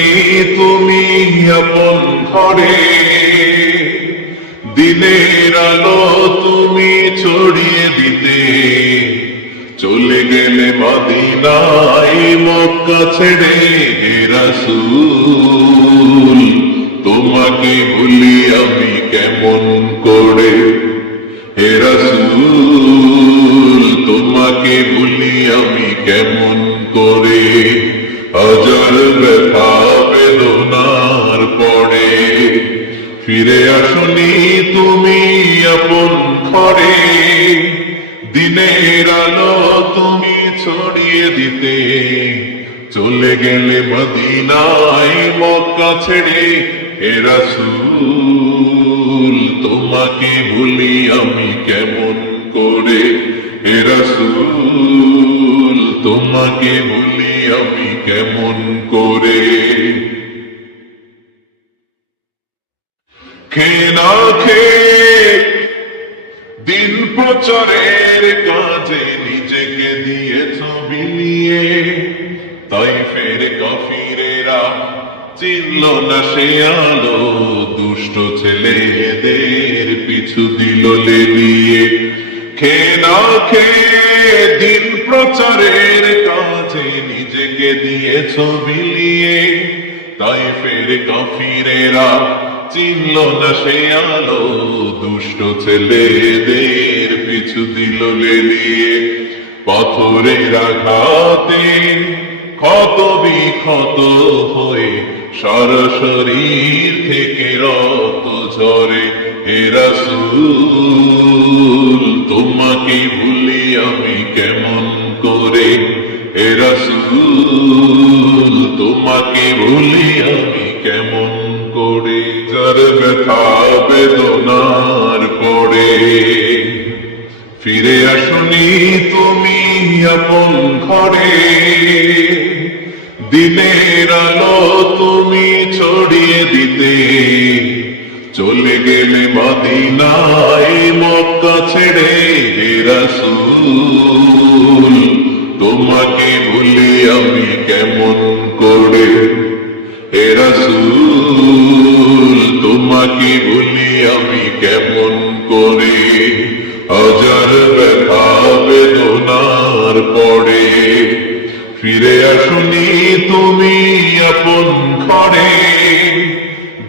আসনি তুমি আপন ঘরে, দিনের আলো তুমি ছড়িয়ে দিতে, চলে গেলে মদিনায় মক্কা ছেড়ে। হে রাসূল তোমাকে ভুলি আমি কেমন করে, হে রাসূল তোমাকে ভুলি আমি কেমন করে। হাজার ব্যথা বেদনার পরে ফিরে আসনি তুমি আপন ঘরে, দিনের আলো তুমি ছড়িয়ে দিতে, চলে গেলে মদিনায় মক্কা ছেড়ে। হে রাসূল তোমাকে ভুলি আমি কেমন করে, হে রাসূল তোমাকে ভুলি আমি কেমন করে। খেয়ে না খেয়ে দিন প্রচারের কাজে নিজেকে দিয়েছ বিলিয়ে, তাইফের কাফিরেরা চিনল না সে আলো, দুষ্ট ছেলেদের পিছু দিল লেলিয়ে। খেয়ে না খেয়ে দিন প্রচারের কাজে নিজেকে দিয়েছ বিলিয়ে, তাইফের কাফিরেরা চিনল না সে আলো, দুষ্ট ছেলেদের পিছু দিল লেলিয়ে। পাথরের আঘাতে ক্ষত বিক্ষত হয়ে সারা শরীর থেকে রক্ত ঝরে। হে রাসূল তোমাকে ভুলি আমি কেমন করে, হে রাসূল তোমাকে ভুলি আমি কেমন করে। যার ব্যথা বেদনার পড়ে ফিরে আসনি তুমি আপন ঘরে, দিনের আলো তুমি ছড়িয়ে দিতে, চলে গেলে মদিনায় মক্কা ছেড়ে। হে রাসূল তোমাকে ভুলি আমি কেমন করে, হে রাসূল তোমাকে ভুলি আমি কেমন করে। হাজার ব্যথা বেদনার পরে ফিরে আসনি তুমি আপন ঘরে,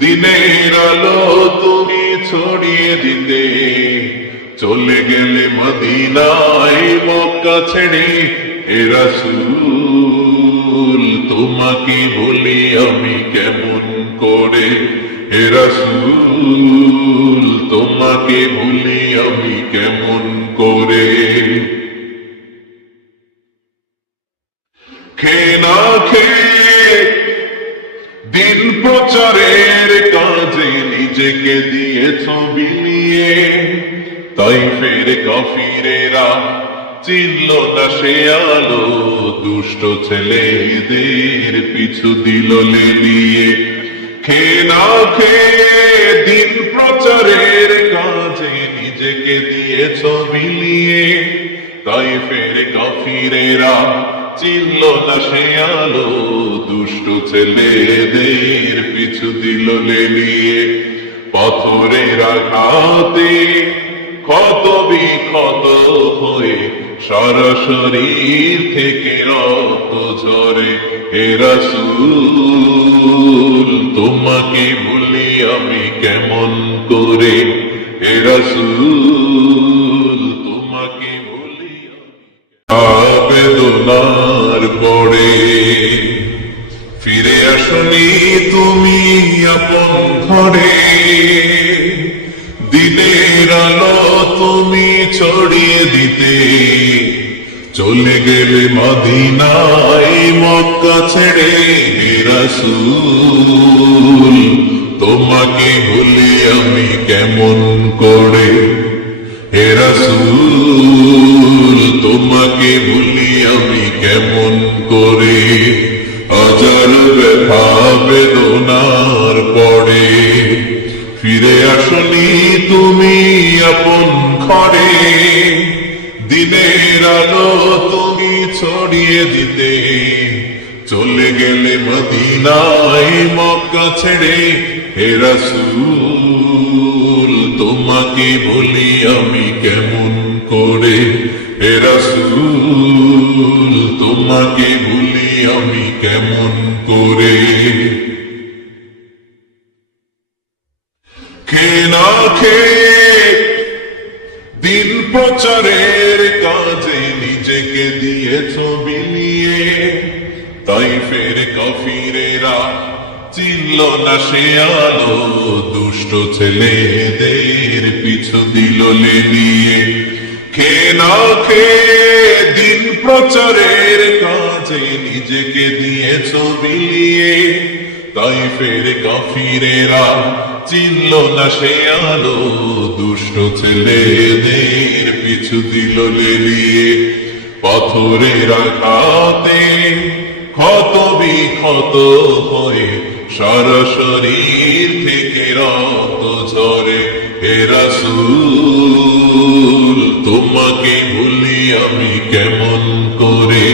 দিনের আলো তুমি ছড়িয়ে দিতে, চলে গেলে মদিনায় মক্কা ছেড়ে। হে রাসূল তোমাকে ভুলি আমি কেমন করে, হে রাসূল তোমাকে ভুলি আমি কেমন করে। খেয়ে না খেয়ে দিন প্রচারের কাজে নিজেকে দিয়েছ বিলিয়ে, তাইফের কাফিরেরা চিনল না সে আলো, দুষ্ট ছেলেদের পিছু দিল লেলিয়ে। খেয়ে না খেয়ে দিন প্রচারের কাজে নিজেকে দিয়েছ বিলিয়ে, তাইফের কাফিরেরা চিনল না সে আলো, দুষ্ট ছেলেদের পিছু দিল লেলিয়ে। পাথরের আঘাতে ক্ষত বিক্ষত হয়ে সারা শরীর থেকে রক্ত ঝরে। হে রাসূল তোমাকে ভুলি আমি কেমন করে, হে রাসূল তোমাকে ভুলি বেদনার পড়ে ফিরে আসনি তুমি আপন ঘরে, দিনের আলো তুমি ছড়িয়ে দিতে, চলে গেলে মদিনায় মক্কা ছেড়ে। হে রাসূল তোমাকে ভুলি আমি কেমন করে, হে রাসূল তোমাকে ভুলি আমি কেমন করে। হাজার ব্যথা বেদনার পরে ফিরে আসনি তুমি আপন ঘরে, দিনের আলো তুমি ছড়িয়ে দিতে, চলে গেলে মদিনায় মক্কা ছেড়ে হে রাসূল তোমাকে বলি আমি কেমন করে হে রাসূল তোমাকে বলি আমি কেমন করে খেয়ে না খেয়ে দিন প্রচারের কাজে নিজেকে দিয়েছ বিলিয়ে তাইফের কাফিরেরা চিনল না সে আলো দুষ্ট ছেলেদের পিছু দিল লেলিয়ে খেয়ে না খেয়ে দিন প্রচারের কাজে নিজেকে দিয়েছ বিলিয়ে তাইফের কাফিরেরা চিনল না সে আলো দুষ্ট ছেলেদের পিছু দিল লেলিয়ে পাথরের আঘাতে ক্ষত বিক্ষত হয়ে সারা শরীর থেকে রক্ত ঝরে হে রাসূল তোমাকে ভুলি আমি কেমন করে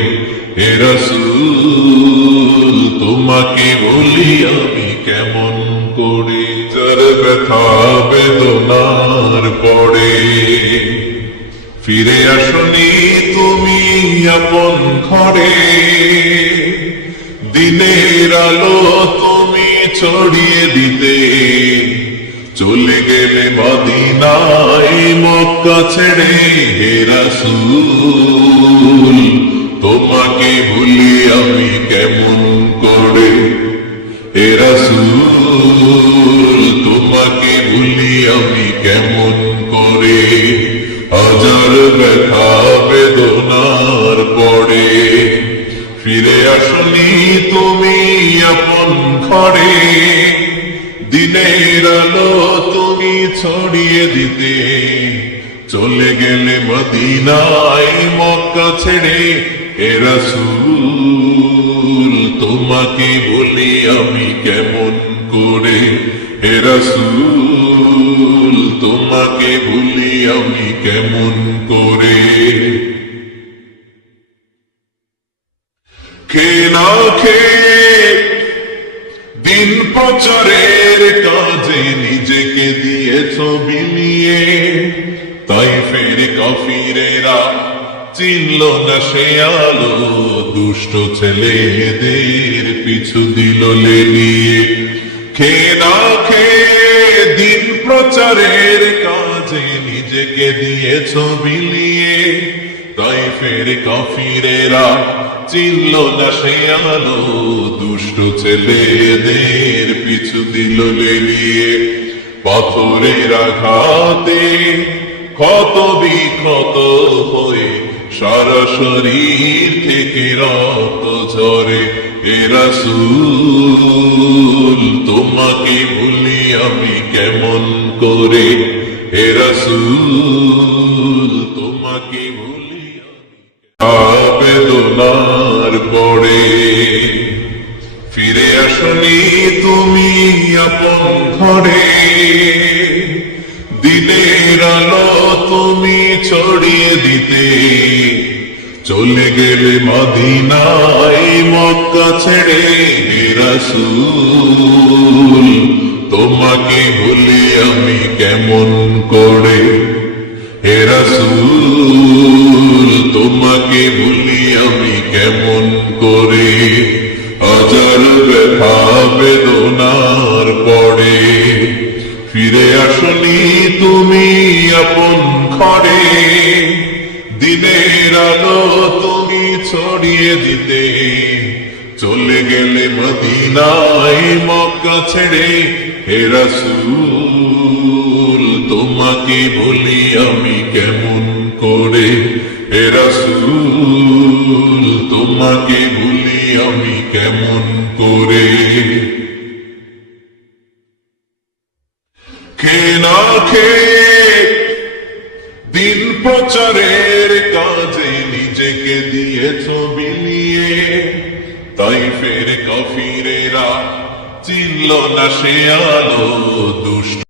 হে রাসূল তোমাকে ভুলি আমি কেমন করে যার ব্যথা বেদনার পড়ে ফিরে আসনি তুমি আপন ঘরে দিনের আলো তুমি ছড়িয়ে দিতে চলে গেলে মদিনায় মক্কা ছেড়ে হে রাসূল তোমাকে ভুলি আমি কেমন করে হে রাসূল তোমাকে ভুলি আমি কেমন করে হাজার ব্যথা বেদনার পড়ে ফিরে আসনি তুমি আপন ঘরে দিনের আলো তুমি ছড়িয়ে দিতে চলে গেলে মদিনায় মক্কা ছেড়ে হে রাসূল তোমাকে বলি আমি কেমন করে হে রাসূল তোমাকে ভুলি আমি কেমন করে খেয়ে না খেয়ে দিন প্রচারের কাজে নিজেকে দিয়েছ বিলিয়ে তাইফের কাফিরেরা চিনল না সে আলো দুষ্ট ছেলেদের পিছু দিল লেলিয়ে খেয়ে না খেয়ে দিন প্রচারের কাজে নিজেকে দিয়েছ বিলিয়ে তাইফের কাফিরেরা চিনল না সে আলো দুষ্ট ছেলেদের পিছু দিল লেলিয়ে পাথরের আঘাতে ক্ষত বিক্ষত হয়ে সারা শরীর থেকে রক্ত ঝরে হে রাসূল তোমাকে ভুলি আমি কেমন করে হে রাসূল তোমাকে ভুলি বেদনার পড়ে ফিরে আসনি তুমি আপন ঘরে দিনের আলো তুমি ছড়িয়ে দিতে চলে গেলে মদিনায় মক্কা ছেড়ে হে রাসূল তোমাকে ভুলি আমি কেমন করে হে রাসূল তোমাকে ভুলি আমি কেমন করে হাজার ব্যথা বেদনার পড়ে ফিরে আসনি তুমি আপন ঘরে দিনের আলো তুমি ছড়িয়ে দিতে চলে গেলে মদিনায় মক্কা ছেড়ে হে রাসূল তোমাকে বলি আমি কেমন করে হে রাসূল তোমাকে বলি আমি কেমন করে খেয়ে না খেয়ে দিন প্রচারের কাজে নিজেকে দিয়েছ বিলিয়ে তাইফের কাফিরেরা চিনল না সে আলো দুষ্ট